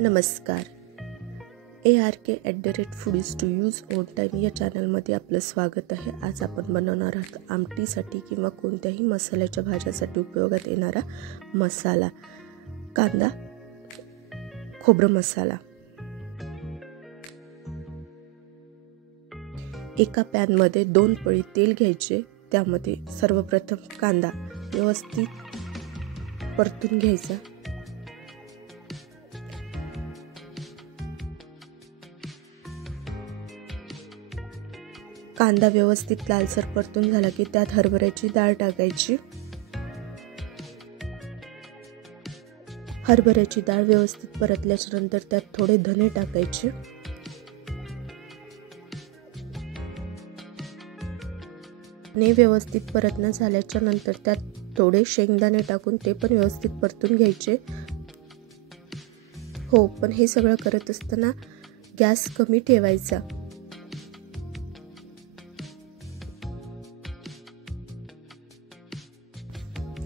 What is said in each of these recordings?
नमस्कार. ARK@foodies to use on time या चॅनलमध्ये आपलं स्वागत आहे. आज आपण बनवणार आहोत आमटीसाठी किंवा कोणत्याही मसाल्याच्या भाज्यासाठी उपयोगात येणारा मसाला, कांदा खोबरं मसाला. एका पॅनमध्ये 2 पळी तेल घ्यायचे. त्यामध्ये सर्वप्रथम कांदा व्यवस्थित परतून घ्यायचा. कांदा व्यवस्थित लालसर परतून झाला की त्यात हरभऱ्याची डाळ टाकायची. हरभऱ्याची डाळ व्यवस्थित परतल्याच्या नंतर त्यात थोडे धने टाकायचे. ने व्यवस्थित परतणं झाल्याच्या नंतर त्यात थोडे शेंगदाणे टाकून ते पण व्यवस्थित परतून घ्यायचे. पण हे सगळं करत असताना गॅस कमी ठेवायचा.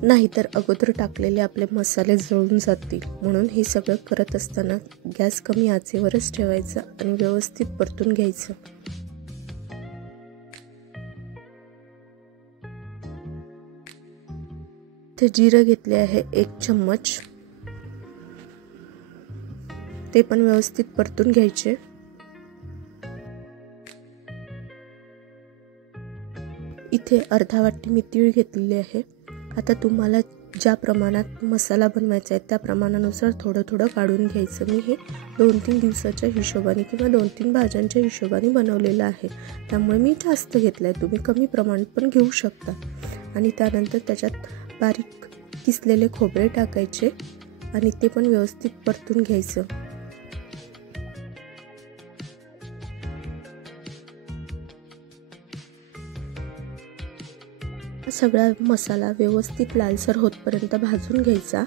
नाहीतर अगोदर टाकलेले आपले मसाले जळून जातील. म्हणून हे सगळं करत असताना गॅस कमी आचेवरच ठेवायचा आणि व्यवस्थित परतून घ्यायचं. ते जिरं घेतले आहे 1 चम्मच, ते पण व्यवस्थित परतून घ्यायचे. इथे अर्धा वाटी मी तीळ घेतलेले आहे. आता तुम्हाला ज्या प्रमाणात मसाला बनवायचा आहे त्या प्रमाणानुसार थोडं थोडं काढून घ्यायचं. मी हे 2-3 दिवसाच्या हिशोबाने किंवा 2-3 भाज्यांच्या हिशोबाने बनवलेलं आहे, त्यामुळे मी जास्त घेतलं आहे. तुम्ही कमी प्रमाणात पण घेऊ शकता. आणि त्यानंतर त्याच्यात बारीक किसलेले खोबरे टाकायचे आणि ते पण व्यवस्थित परतून घ्यायचं. सगळा मसाला व्यवस्थित लालसर होतपर्यंत भाजून घ्यायचा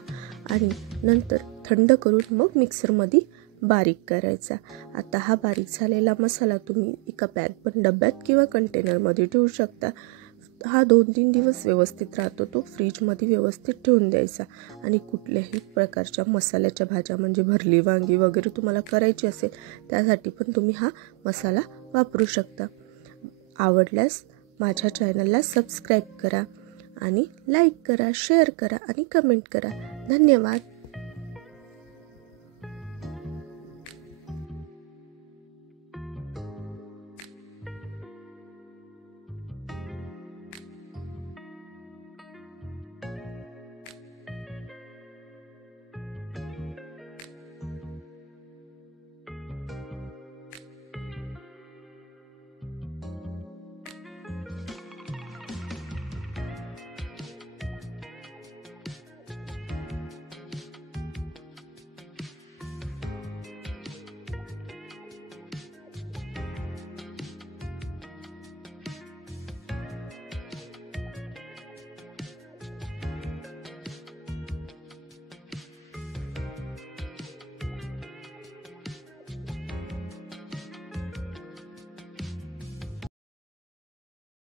आणि नंतर थंड करून मग मिक्सरमध्ये बारीक करायचा. आता हा बारीक झालेला मसाला तुम्ही एका पण डब्यात किंवा कंटेनरमध्ये ठेवू शकता. हा 2-3 दिवस व्यवस्थित राहतो. तो फ्रीजमध्ये व्यवस्थित ठेवून द्यायचा. आणि कुठल्याही प्रकारच्या मसाल्याच्या भाज्या म्हणजे भरली वांगी वगैरे तुम्हाला करायची असेल त्यासाठी पण तुम्ही हा मसाला वापरू शकता. आवडल्यास माझ्या चॅनलला सबस्क्राईब करा आणि लाईक करा, शेअर करा आणि कमेंट करा. धन्यवाद.